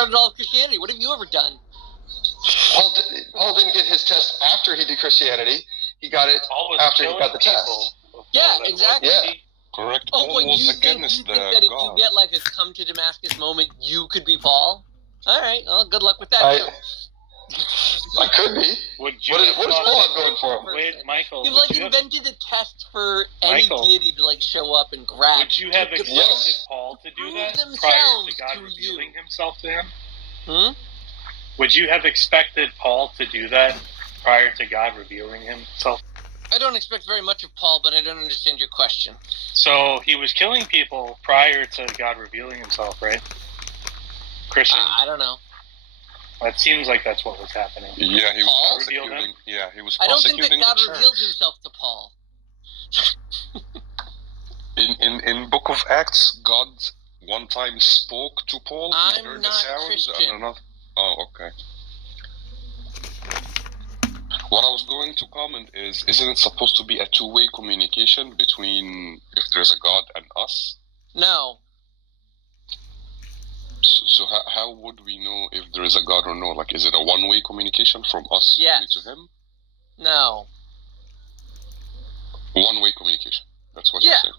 started all of Christianity. What have you ever done? Paul didn't get his test after he did Christianity. He got it after he got the test. Yeah, exactly. Yeah. Correct. Oh, Paul but was you think against that if you get like a come to Damascus moment, you could be Paul? All right. Well, good luck with that. I could be. What is Paul have going for him? Wait, Michael. You've like invented a test for any deity to like show up and grab. Would you have expected Paul to do that prior to God revealing himself to him? Would you have expected Paul to do that prior to God revealing himself? I don't expect very much of Paul, but I don't understand your question. So he was killing people prior to God revealing himself, right? Christian? I don't know. It seems like that's what was happening. Yeah, he was Paul? prosecuting. Yeah, he was I don't prosecuting think that God the church. revealed himself to Paul. In Book of Acts, God one time spoke to Paul. He heard the sounds, Christian. and another. Oh, okay. What I was going to comment is, isn't it supposed to be a two-way communication between if there's a God and us? No. So how would we know if there is a God or no? Like, is it a one-way communication from us only to him? No. One-way communication. That's what you're saying.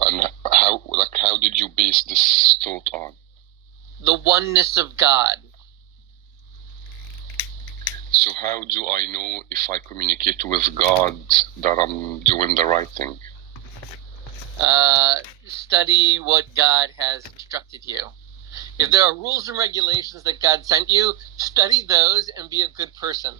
And how did you base this thought on? The oneness of God. So how do I know if I communicate with God that I'm doing the right thing? Study what God has instructed you. If there are rules and regulations that God sent you, study those and be a good person.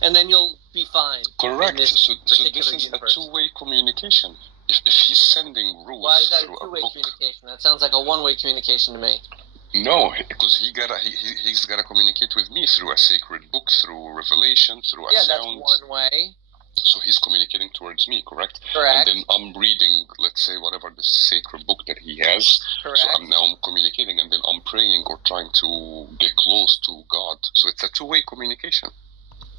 And then you'll be fine. Correct. So this is a two-way communication. If he's sending rules... Why is that a two-way communication? That sounds like a one-way communication to me. No, because he's gotta communicate with me through a sacred book, through revelation, through a sound. Yeah, that's one way. So he's communicating towards me, correct? Correct. And then I'm reading, let's say, whatever the sacred book that he has. Correct. So I'm communicating, and then I'm praying or trying to get close to God. So it's a two-way communication.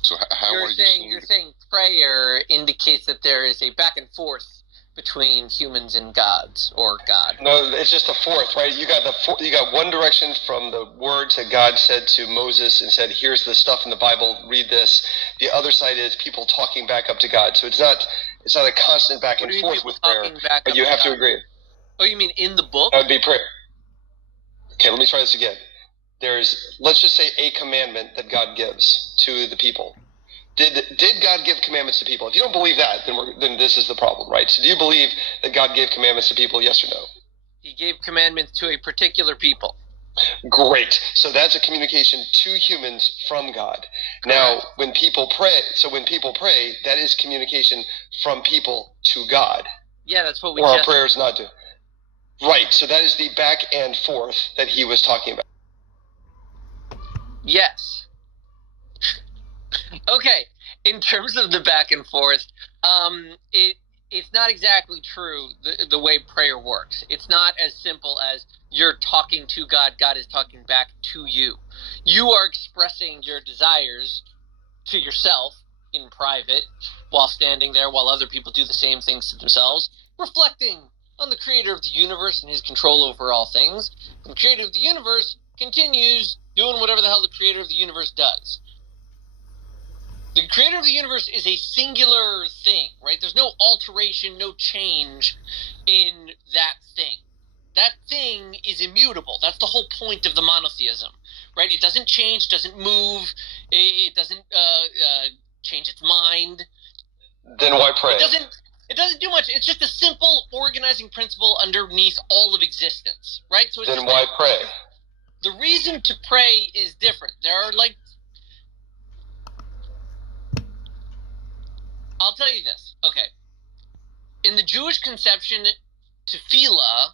So how are you saying? You're saying prayer indicates that there is a back and forth between humans and gods, or God. No, it's just a fourth, right? You got one direction from the words that God said to Moses and said, "Here's the stuff in the Bible. Read this." The other side is people talking back up to God. So it's not a constant back and forth with prayer, but you have to agree. Oh, you mean in the book? That would be prayer. Okay, let me try this again. Let's just say a commandment that God gives to the people. Did God give commandments to people? If you don't believe that, then this is the problem, right? So do you believe that God gave commandments to people, yes or no? He gave commandments to a particular people. Great. So that's a communication to humans from God. Correct. Now, when people pray, that is communication from people to God. Yeah, that's what we Or our prayers not do. Right. So that is the back and forth that he was talking about. Yes. Okay, in terms of the back and forth, it's not exactly true the way prayer works. It's not as simple as you're talking to God, God is talking back to you. You are expressing your desires to yourself in private while standing there while other people do the same things to themselves, reflecting on the creator of the universe and his control over all things. And the creator of the universe continues doing whatever the hell the creator of the universe does. The creator of the universe is a singular thing, right? There's no alteration, no change in that thing. That thing is immutable. That's the whole point of the monotheism, right? It doesn't change, doesn't move, it doesn't change its mind. Then why pray? It doesn't do much. It's just a simple organizing principle underneath all of existence, right? So then why pray? The reason to pray is different. There are I'll tell you this. Okay. In the Jewish conception, tefillah,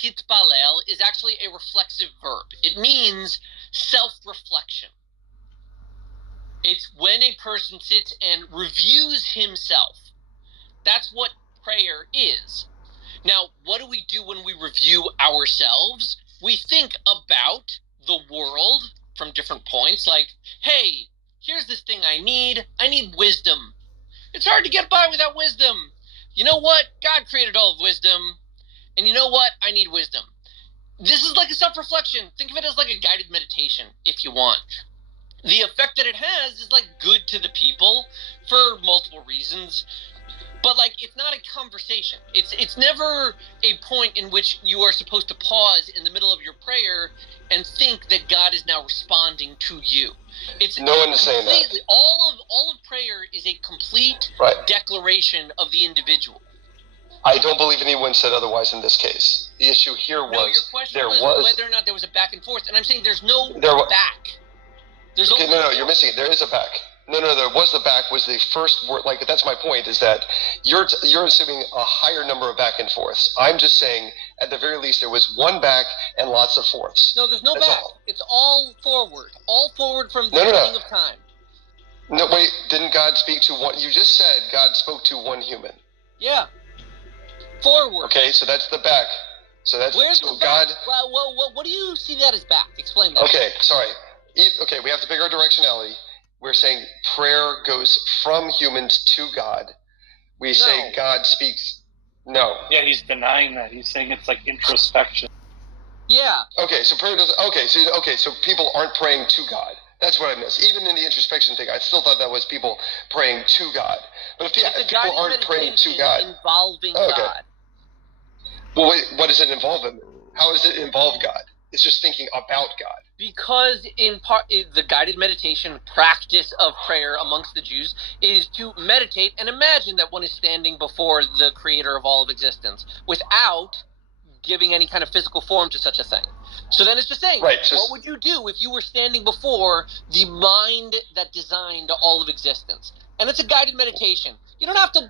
hitpalel, is actually a reflexive verb. It means self-reflection. It's when a person sits and reviews himself. That's what prayer is. Now, what do we do when we review ourselves? We think about the world from different points, like, hey, here's this thing I need. I need wisdom. It's hard to get by without wisdom. You know what? God created all of wisdom. And you know what? I need wisdom. This is like a self-reflection. Think of it as like a guided meditation, if you want. The effect that it has is like good to the people for multiple reasons. But like, it's not a conversation. It's never a point in which you are supposed to pause in the middle of your prayer and think that God is now responding to you. It's no one is saying that. All of prayer is a complete declaration of the individual. I don't believe anyone said otherwise in this case. The issue here was your question was whether or not there was a back and forth, and I'm saying there's no back. There's no, you're missing it. There is a back. No, there was the back. Was the first word? Like, that's my point. Is that you're assuming a higher number of back and forths. I'm just saying, at the very least, there was one back and lots of forths. No, there's no back. All. It's all forward. All forward from the beginning of time. No, wait. Didn't God speak to one? You just said God spoke to one human. Yeah. Forward. Okay, so that's the back. So that's where's the back? Well, what do you see that as back? Explain that. Okay, sorry. Okay, we have to pick our directionality. We're saying prayer goes from humans to God. We say God speaks. No. Yeah, he's denying that. He's saying it's like introspection. Yeah. Okay, so prayer does. So people aren't praying to God. That's what I missed. Even in the introspection thing, I still thought that was people praying to God. But if people aren't praying to God, involving God. Well, wait, what does it involve him? How does it involve God? It's just thinking about God. Because in part, the guided meditation practice of prayer amongst the Jews is to meditate and imagine that one is standing before the creator of all of existence without giving any kind of physical form to such a thing. So then it's just saying, what would you do if you were standing before the mind that designed all of existence? And it's a guided meditation. You don't have to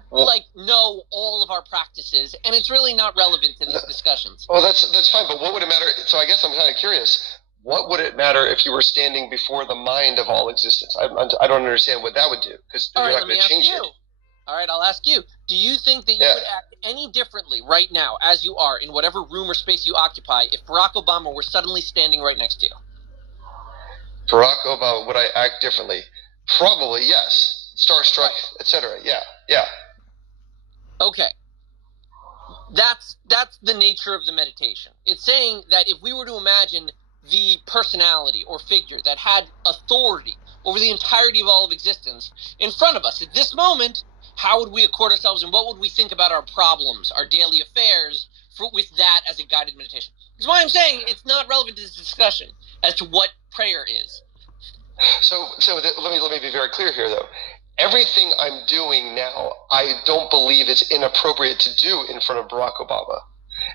know all of our practices, and it's really not relevant to these discussions. Well, that's fine, but what would it matter? So I guess I'm kind of curious. What would it matter if you were standing before the mind of all existence? I don't understand what that would do, because you're not going to change it. All right, I'll ask you. Do you think that you would act any differently right now, as you are, in whatever room or space you occupy, if Barack Obama were suddenly standing right next to you? Barack Obama, would I act differently? Probably, yes. Starstruck, etc. Yeah. Okay. That's the nature of the meditation. It's saying that if we were to imagine the personality or figure that had authority over the entirety of all of existence in front of us at this moment, how would we accord ourselves and what would we think about our problems, our daily affairs, with that as a guided meditation? That's why I'm saying it's not relevant to this discussion as to what prayer is. So let me be very clear here, though. Everything I'm doing now, I don't believe it's inappropriate to do in front of Barack Obama.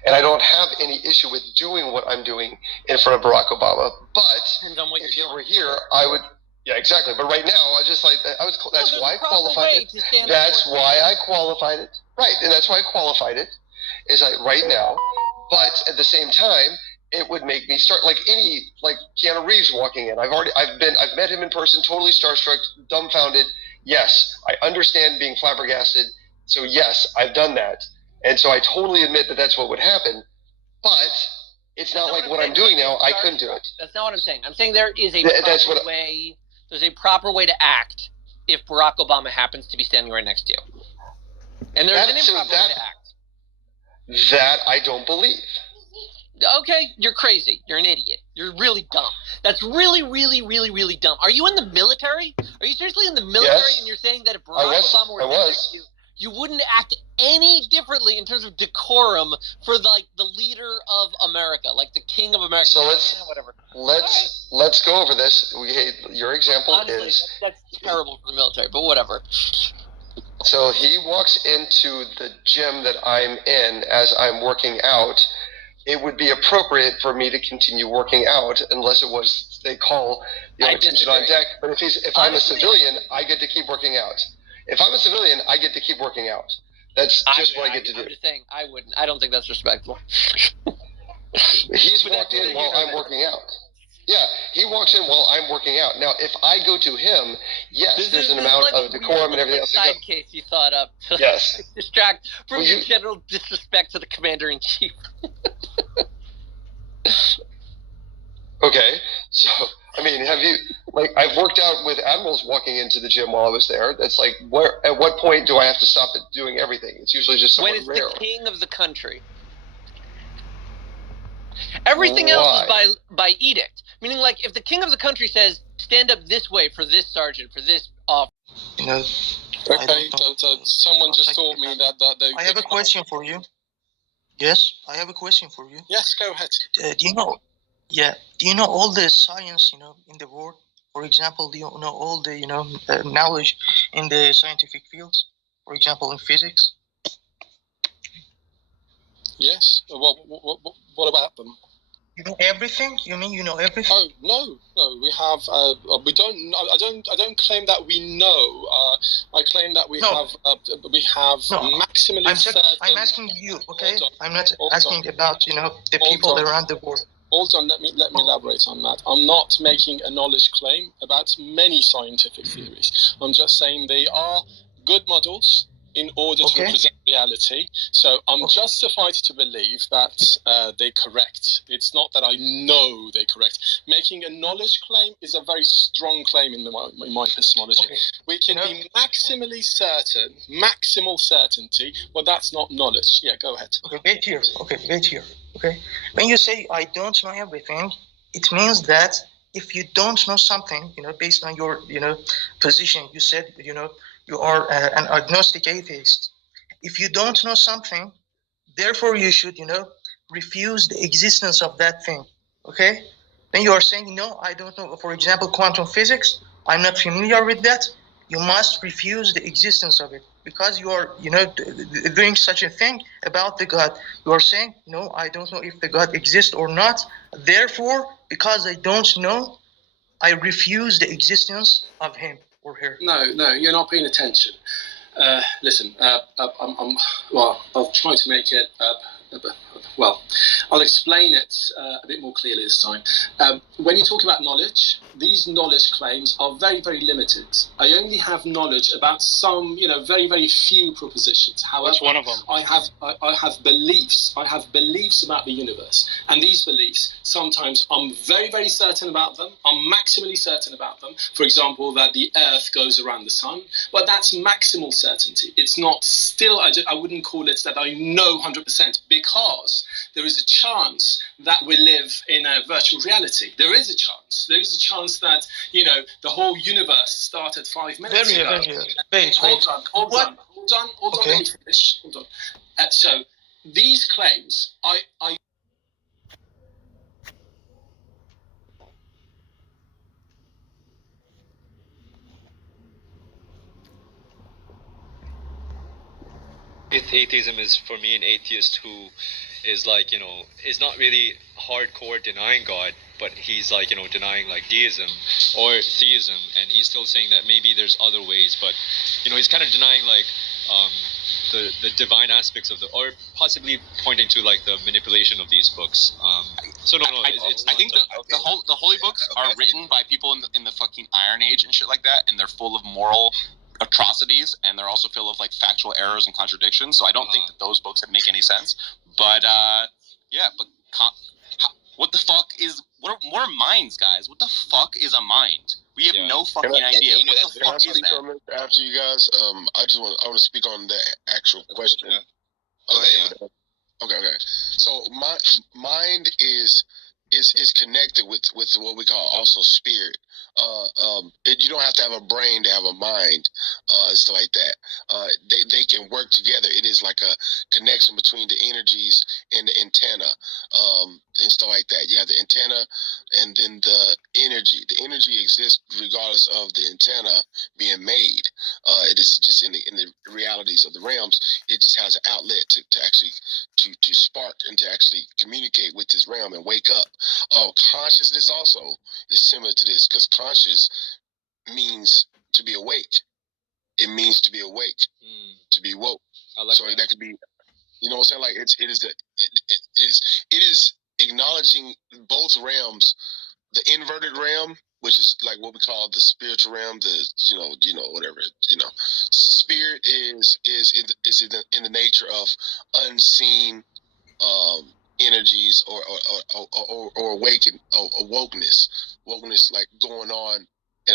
And I don't have any issue with doing what I'm doing in front of Barack Obama. But if you were here, I would. Yeah, exactly. But right now, that's why I qualified it. That's why I qualified it. Right, and that's why I qualified it. Right now, but at the same time, it would make me start like Keanu Reeves walking in. I've met him in person, totally starstruck, dumbfounded. Yes, I understand being flabbergasted. So yes, I've done that. And so I totally admit that that's what would happen. But it's not like what I'm doing now. I couldn't do it. That's not what I'm saying. I'm saying there is a proper way. There's a proper way to act if Barack Obama happens to be standing right next to you. And there's an improper way to act. That I don't believe. Okay, you're crazy. You're an idiot. You're really dumb. That's really, really, really, really dumb. Are you in the military? Are you seriously in the military and you're saying that if Barack Obama were next to you, you wouldn't act any differently in terms of decorum for the leader of America, like the king of America? So let's go over this. Your example honestly, that's terrible for the military, but whatever. So he walks into the gym that I'm in as I'm working out. It would be appropriate for me to continue working out unless it was they call attention on deck. But if I'm a civilian, I get to keep working out. If I'm a civilian, I get to keep working out. That's just what I get to do. I'm just saying, I wouldn't. I don't think that's respectful. He's walked in while I'm working out. Yeah, he walks in while I'm working out. Now, if I go to him, yes, there's an amount of decorum and everything else. Side case you thought up to distract from your general disrespect to the commander-in-chief. Okay, so I mean, have you I've worked out with admirals walking into the gym while I was there. That's at what point do I have to stop doing everything? It's usually just someone when it's rare. The king of the country. Everything else is by edict. Meaning, like, if the king of the country says, stand up this way for this sergeant, for this officer. You know, Okay, so someone just told me that they... I have a question for you. Yes, I have a question for you. Yes, go ahead. Do you know? Yeah. Do you know all the science, in the world? For example, do you know all the, knowledge in the scientific fields? For example, in physics? Yes. What about them? You know everything? You mean you know everything? Oh no. We have. We don't. I don't claim that we know. I claim that we have. We have maximally certain. I'm asking you. Okay. I'm not asking about the people around the world. Hold on. Let me elaborate on that. I'm not making a knowledge claim about many scientific theories. I'm just saying they are good models in order to represent reality. So I'm justified to believe that they're correct. It's not that I know they're correct. Making a knowledge claim is a very strong claim in my epistemology. Okay. We can be maximally certain, maximal certainty, but that's not knowledge. Yeah, go ahead. Okay, wait here. Okay. When you say I don't know everything, it means that if you don't know something, based on your, position, you said, you are an agnostic atheist. If you don't know something, therefore you should, refuse the existence of that thing. Okay? Then you are saying, no, I don't know. For example, quantum physics, I'm not familiar with that. You must refuse the existence of it because you are, doing such a thing about the God. You are saying, no, I don't know if the God exists or not. Therefore, because I don't know, I refuse the existence of him or her. No, you're not paying attention. Listen, I'll try to make it. I'll explain it a bit more clearly this time. When you talk about knowledge, these knowledge claims are very, very limited. I only have knowledge about some, very, very few propositions. However, what's one of them? I have beliefs. I have beliefs about the universe, and these beliefs sometimes I'm very, very certain about them. I'm maximally certain about them. For example, that the Earth goes around the sun, but that's maximal certainty. It's not still. I wouldn't call it that I know 100%. Because there is a chance that we live in a virtual reality. There is a chance. There is a chance that, the whole universe started 5 minutes ago. Hold on. Okay. Let me finish. Hold on. So these claims, I Atheism is for me an atheist who is like, is not really hardcore denying God, but he's like, denying like deism or theism, and he's still saying that maybe there's other ways, but he's kind of denying like the divine aspects of or possibly pointing to like the manipulation of these books. I think the holy books are written by people in the fucking Iron Age and shit like that, and they're full of moral atrocities, and they're also full of like factual errors and contradictions. So I don't think that those books would make any sense. But what the fuck is what are minds, guys? What the fuck is a mind? We have no fucking idea. What the fuck is that? After you guys, I want to speak on the actual question. Okay. So my mind is connected with what we call also spirit. You don't have to have a brain to have a mind, and stuff like that. They can work together. It is like a connection between the energies and the antenna, and stuff like that. You have the antenna and then the energy. The energy exists regardless of the antenna being made. It is just in the realities of the realms. It just has an outlet to actually to spark and to actually communicate with this realm and wake up. Consciousness also is similar to this, because conscious means to be awake. It means to be awake, to be woke. So that could be, what I'm saying? Like it is acknowledging both realms, the inverted realm, which is like what we call the spiritual realm, whatever, spirit is in the nature of unseen energies or awokeness, like going on,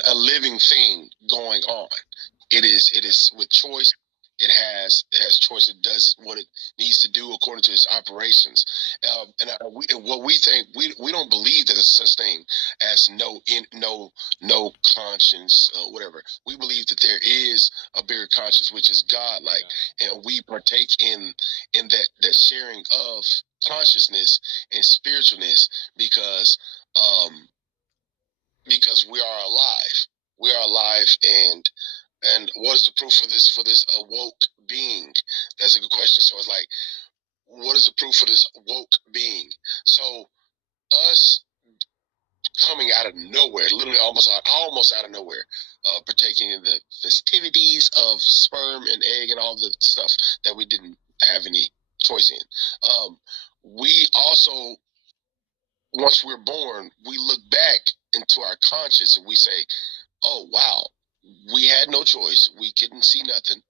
a living thing going on. It is with choice. It has choice. It does what it needs to do according to its operations. And what we think, we don't believe that there's such thing as no conscience, whatever. We believe that there is a bigger conscience, which is God, and we partake in that sharing of consciousness and spiritualness because we are alive. We are alive, and what is the proof for this awoke being? That's a good question. So it's like, what is the proof for this woke being? So us coming out of nowhere, literally almost out of nowhere, partaking in the festivities of sperm and egg and all the stuff that we didn't have any choice in. We also, once we're born, we look back into our conscience and we say, oh wow, we had no choice. We couldn't see nothing.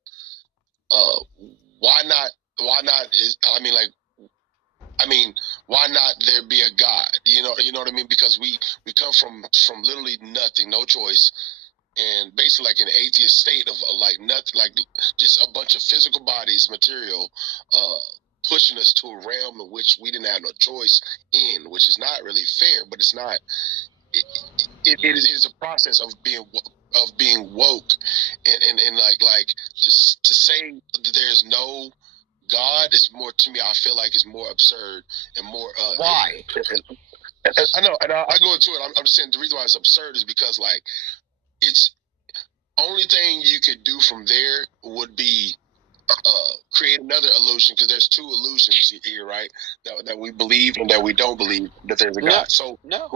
Why not? Why not? Why not there be a God? You know what I mean? Because we come from literally nothing, no choice, and basically like an atheist state of like nothing, like just a bunch of physical bodies, material, pushing us to a realm in which we didn't have no choice in, which is not really fair, but it's not. It is a process of being woke, and like to say that there's no God is more, to me, I feel like it's more absurd and more why? I know, and I go into it. I'm just saying the reason why it's absurd is because like it's only thing you could do from there would be create another illusion, because there's two illusions here, right? That we believe and that we don't believe that there's a God. So no.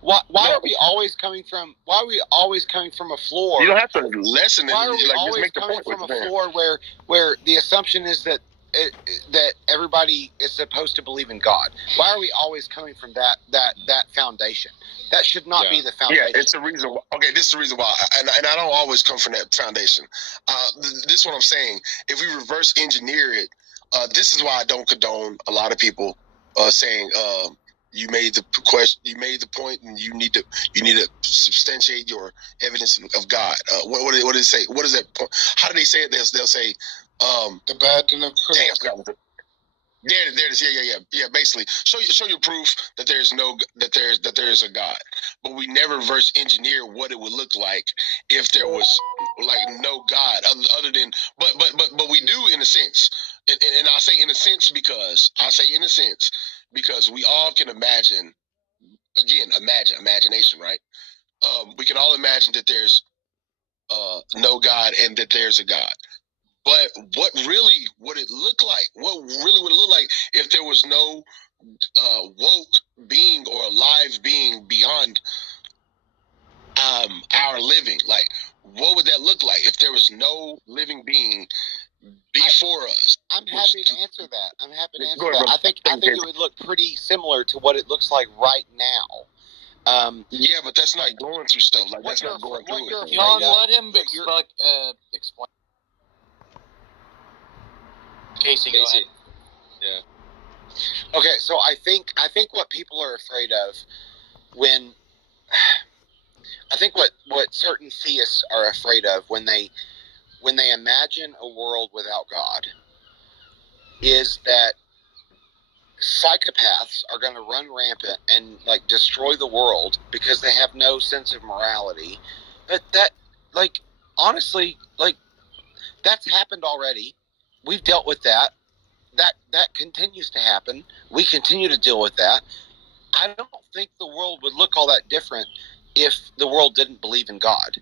Why are we always coming from? Why are we always coming from a floor? You don't have to lessen it. Why are we like, always just make coming from a floor where the assumption is that that everybody is supposed to believe in God? Why are we always coming from that foundation? That should not be the foundation. Yeah, it's the reason. Okay, this is the reason why, and I don't always come from that foundation. This is what I'm saying. If we reverse engineer it, this is why I don't condone a lot of people saying. You made the question. You made the point, and you need to substantiate your evidence of God. What did it say? What is that point? How do they say it? They'll say the bad and the good. There it is. Yeah. Basically, show your proof that there is a God, but we never reverse engineer what it would look like if there was like no God other than. But we do in a sense, and I say in a sense because we all can imagine. Again, imagination, right? We can all imagine that there's no God and that there's a God. But what really would it look like? What really would it look like if there was no woke being or alive being beyond our living? Like, what would that look like if there was no living being before us? I'm happy to answer that. I think it would look pretty similar to what it looks like right now. Yeah, but that's not going through stuff. Like, that's not going through it. John, let him explain. Casey, go ahead. Yeah. Okay, so I think what people are afraid of what certain theists are afraid of when they imagine a world without God is that psychopaths are going to run rampant and like destroy the world because they have no sense of morality. But that, like, honestly, like, that's happened already. We've dealt with that. That continues to happen. We continue to deal with that. I don't think the world would look all that different if the world didn't believe in God.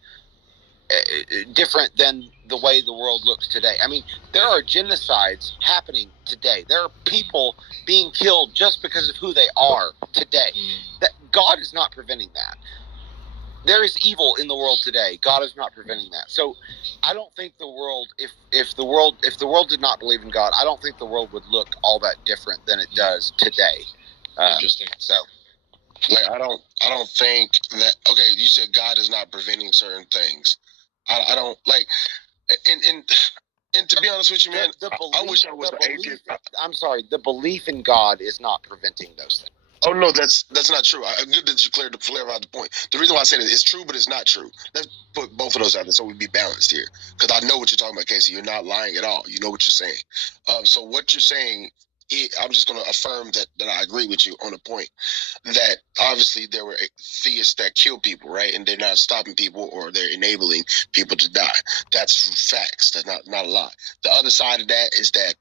Different than the way the world looks today. I mean, there are genocides happening today. There are people being killed just because of who they are today. That God is not preventing that. There is evil in the world today. God is not preventing that. So I don't think the world, if the world did not believe in God, I don't think the world would look all that different than it does today. Interesting. So, like, I don't think that. Okay, you said God is not preventing certain things. I don't like, and to be honest with you, man, I wish I was an atheist. I'm sorry, the belief in God is not preventing those things. Oh no, that's not true. Good that you clarified the point. The reason why I said it's true, but it's not true. Let's put both of those out there so we be balanced here. Because I know what you're talking about, Casey. You're not lying at all. You know what you're saying. So what you're saying, I'm just going to affirm that I agree with you on the point that obviously there were theists that kill people, right? And they're not stopping people or they're enabling people to die. That's facts. That's not a lie. The other side of that is that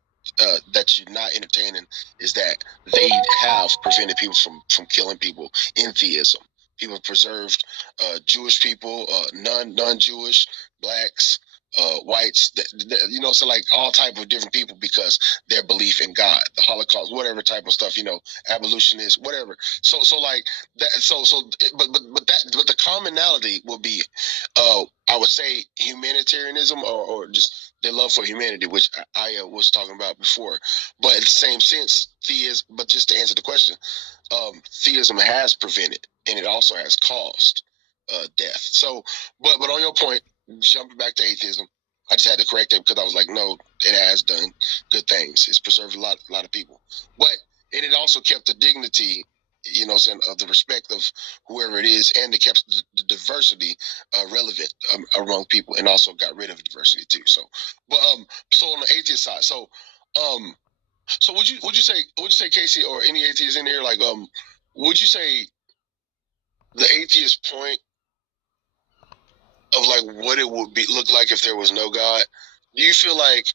you're not entertaining is that they have prevented people from killing people in theism. People preserved Jewish people, non-Jewish, blacks, whites, so like all type of different people because their belief in God, the Holocaust, whatever type of stuff, abolitionists, whatever. So like that. But the commonality will be, I would say humanitarianism or just their love for humanity, which I was talking about before. But in the same sense, theism. But just to answer the question, theism has prevented, and it also has caused death. So, but on your point, jumping back to atheism, I just had to correct it because I was like, no, it has done good things. It's preserved a lot of people, and it also kept the dignity, of the respect of whoever it is, and it kept the diversity relevant among people, and also got rid of diversity too. So, but so on the atheist side, so would you say Casey or any atheist in here, like would you say the atheist point of like what it would look like if there was no God? Do you feel like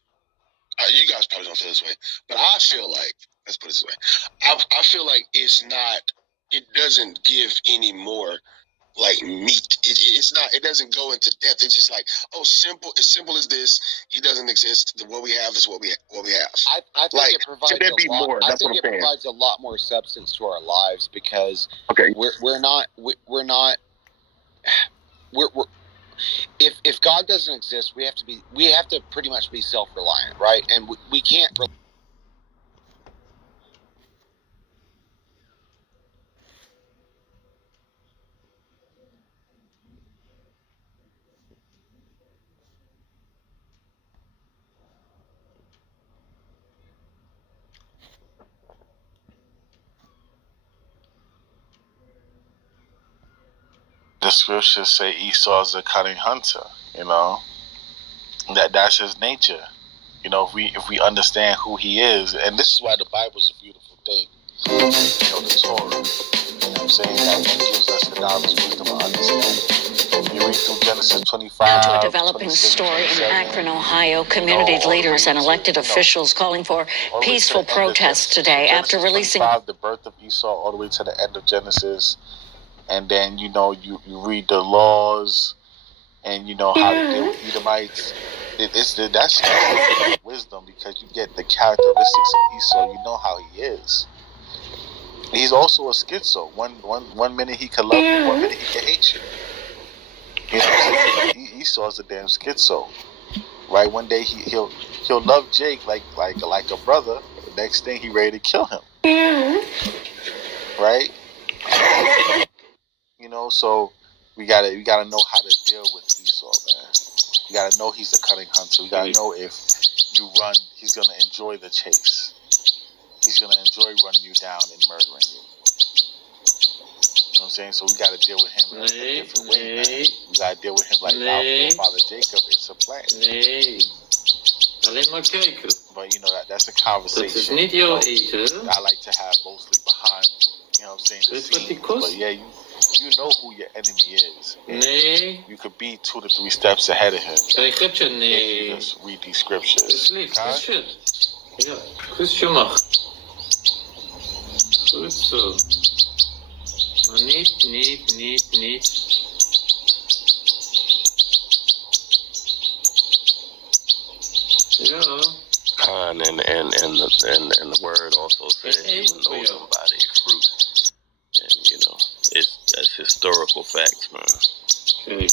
you guys probably don't feel this way, but I feel like, let's put it this way, I feel like it doesn't give any more like meat. It doesn't go into depth. It's just like, as simple as this. He doesn't exist. What we have is what we have. I think it provides it provides a lot more substance to our lives because if God doesn't exist, we have to pretty much be self-reliant, right? And we can't. The scriptures say Esau is a cunning hunter. That's his nature. If we understand who he is, and this is why the Bible is a beautiful thing. The Torah. I'm saying that gives us the knowledge, wisdom, and understanding. You read through Genesis 25. Now to a developing story in Akron, Ohio. Community leaders and elected officials calling for peaceful protests today after releasing the birth of Esau all the way to the end of Genesis. And then, you read the laws and how to deal with Edomites. That's wisdom because you get the characteristics of Esau. You know how he is. He's also a schizo. One minute he can love you, 1 minute he can hate you. Esau's a damn schizo. Right? One day he'll love Jake like a brother. The next thing he ready to kill him. Right? So we gotta know how to deal with Esau, man. You gotta know he's a cunning hunter. We gotta know if you run, he's gonna enjoy the chase. He's gonna enjoy running you down and murdering you. You know what I'm saying? So we gotta deal with him in a different way, man. We gotta deal with him like our father Jacob. It's a plan. But that's a conversation. I like to have mostly behind, the scenes. But yeah, you know who your enemy is. You could be 2 to 3 steps ahead of him. If you just read these scriptures. Ja, goed gemacht. Goed zo. Maar niet. Ja. And the word also says you will know them by their fruit. And that's historical facts, man. Okay.